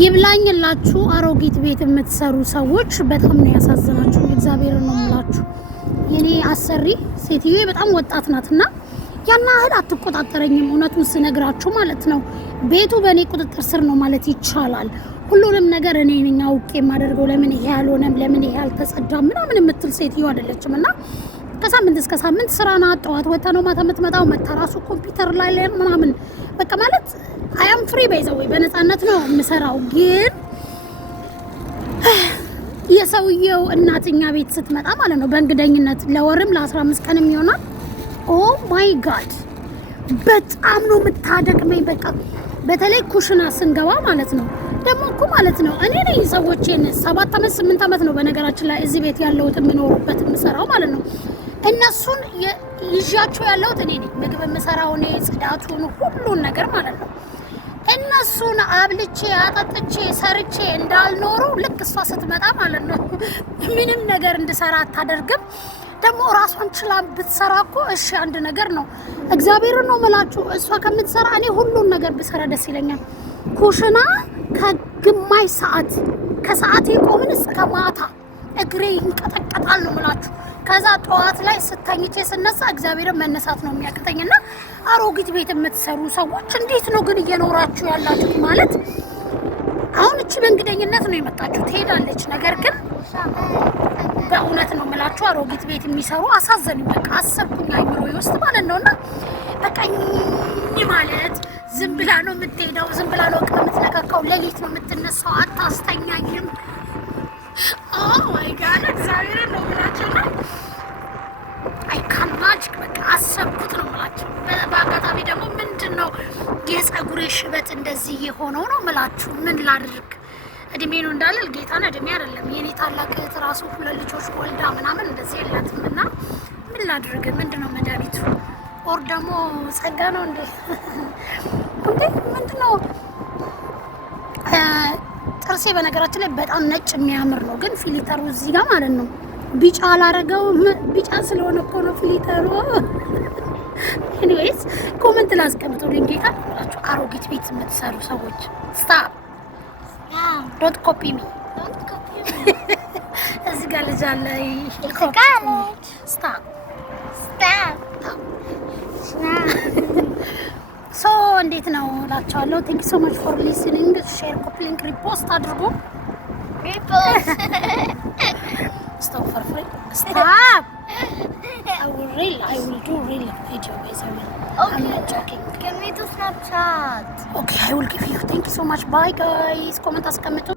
ይብላኝላችሁ አሮጊት ቤት የምትሰሩ ሰዎች በጣም ነው ያሳዝናችሁ። እግዚአብሔር ነው የምላችሁ። የኔ አሰሪ ሴትዬ በጣም ወጣት ናትና ያና አህል አትቆጣጠረኝም። እውነቱን ስነግራችሁ ማለት ነው። ቤቱ በእኔ ቁጥጥር ስር ነው ማለት ይቻላል። ሁሉንም ነገር እኔ ነኝ አውቄ የማደርገው። ለምን ይሄ ያልሆነም ለምን ይሄ ያልተጸዳም ምናምን የምትል ሴትዮ አይደለችም። እና ከሳምንት እስከ ሳምንት ስራ ናት። ጠዋት ወጣ ነው ማታ የምትመጣው። መታራሱ ኮምፒውተር ላይ ምናምን በቃ ማለት አያም ፍሪ በይዘው በነፃነት ነው የምሰራው። ግን የሰውየው እናትኛ ቤት ስትመጣ ማለት ነው በእንግደኝነት ለወርም ለ15 ቀንም ይሆናል። ኦ ማይ ጋድ በጣም ነው የምታደቅመኝ። በቃ በተለይ ኩሽና ስንገባ ማለት ነው ደግሞ እኮ ማለት ነው እኔ ነኝ ሰዎችን 7 አመት 8 አመት ነው በነገራችን ላይ እዚህ ቤት ያለሁት የምኖርበት የምሰራው ማለት ነው። እነሱን ይዣቸው ያለሁት እኔ ነኝ። ምግብ የምሰራው እኔ፣ ጽዳቱን ሁሉን ነገር ማለት ነው። እነሱን አብልቼ አጠጥቼ ሰርቼ እንዳልኖሩ ልክ እሷ ስትመጣ ማለት ነው ምንም ነገር እንድሰራ አታደርግም። ደግሞ ራሷን ችላ ብትሰራ እኮ እሺ አንድ ነገር ነው። እግዚአብሔርን ነው የምላችሁ። እሷ ከምትሰራ እኔ ሁሉን ነገር ብሰራ ደስ ይለኛል። ኩሽና ከግማሽ ሰዓት ከሰዓት ቆምን እስከ ማታ እግሬ ይንቀጠቀጣል ነው የምላችሁ። ከዛ ጠዋት ላይ ስተኝቼ ስነሳ እግዚአብሔርን መነሳት ነው የሚያቅተኝና አሮጊት ቤት የምትሰሩ ሰዎች እንዴት ነው ግን እየኖራችሁ ያላችሁት? ማለት አሁን እቺ በእንግደኝነት ነው የመጣችሁ ትሄዳለች። ነገር ግን በእውነት ነው የምላችሁ አሮጊት ቤት የሚሰሩ አሳዘኑኝ። በቃ አሰብኩኝ አይምሮዬ ውስጥ ማለት ነውና በቃ ማለት ዝም ብላ ነው የምትሄደው፣ ዝም ብላ ነው የምትነካካው፣ ሌሊት ነው የምትነሳው፣ አታስተኛኝም። ኦ ማይ ጋድ እግዚአብሔር ነው የምላችሁ ነው። አይ ካን ማጂክ በቃ አሰብኩት ነው የምላችሁ። በአጋጣሚ ደግሞ ምንድነው የፀጉሬ ሽበት እንደዚህ የሆነው ነው የምላችሁ። ምን ላድርግ? እድሜ ነው እንዳልል ጌታን እድሜ አይደለም። የኔ ታላቅ እህት ራሱ 2 ልጆች ወልዳ ምናምን እንደዚህ የላትም። እና ምን ላድርግ? ምንድነው መድኃኒቱ? ኦር ደግሞ ጸጋ ነው እንዴ? እንዴ ምንድነው? ጥርሴ በነገራችን ላይ በጣም ነጭ የሚያምር ነው፣ ግን ፊሊተሩ እዚህ ጋር ማለት ነው ቢጫ አላረገውም። ቢጫ ስለሆነ እኮ ነው ፊሊተሩ። ኤኒዌይስ ኮሜንት ላስቀምጡልኝ ጌታ ብላችሁ አሮጊት ቤት የምትሰሩ ሰዎች ስታፕ ዶንት ኮፒ ሚ እዚህ ጋር ልጅ አለ ስታፕ ሶ እንዴት ነው እላቸዋለሁ። ቴንክ ዩ ሶ ማች ፎር ሊስኒንግ። ሼር፣ ኮፒ ሊንክ፣ ሪፖስት አድርጉ። Stop for free. Stop. I will do real video guys. Okay. I'm not joking. Can we do Snapchat? Okay, I will give you. Thank you so much. Bye guys. Comment askamento.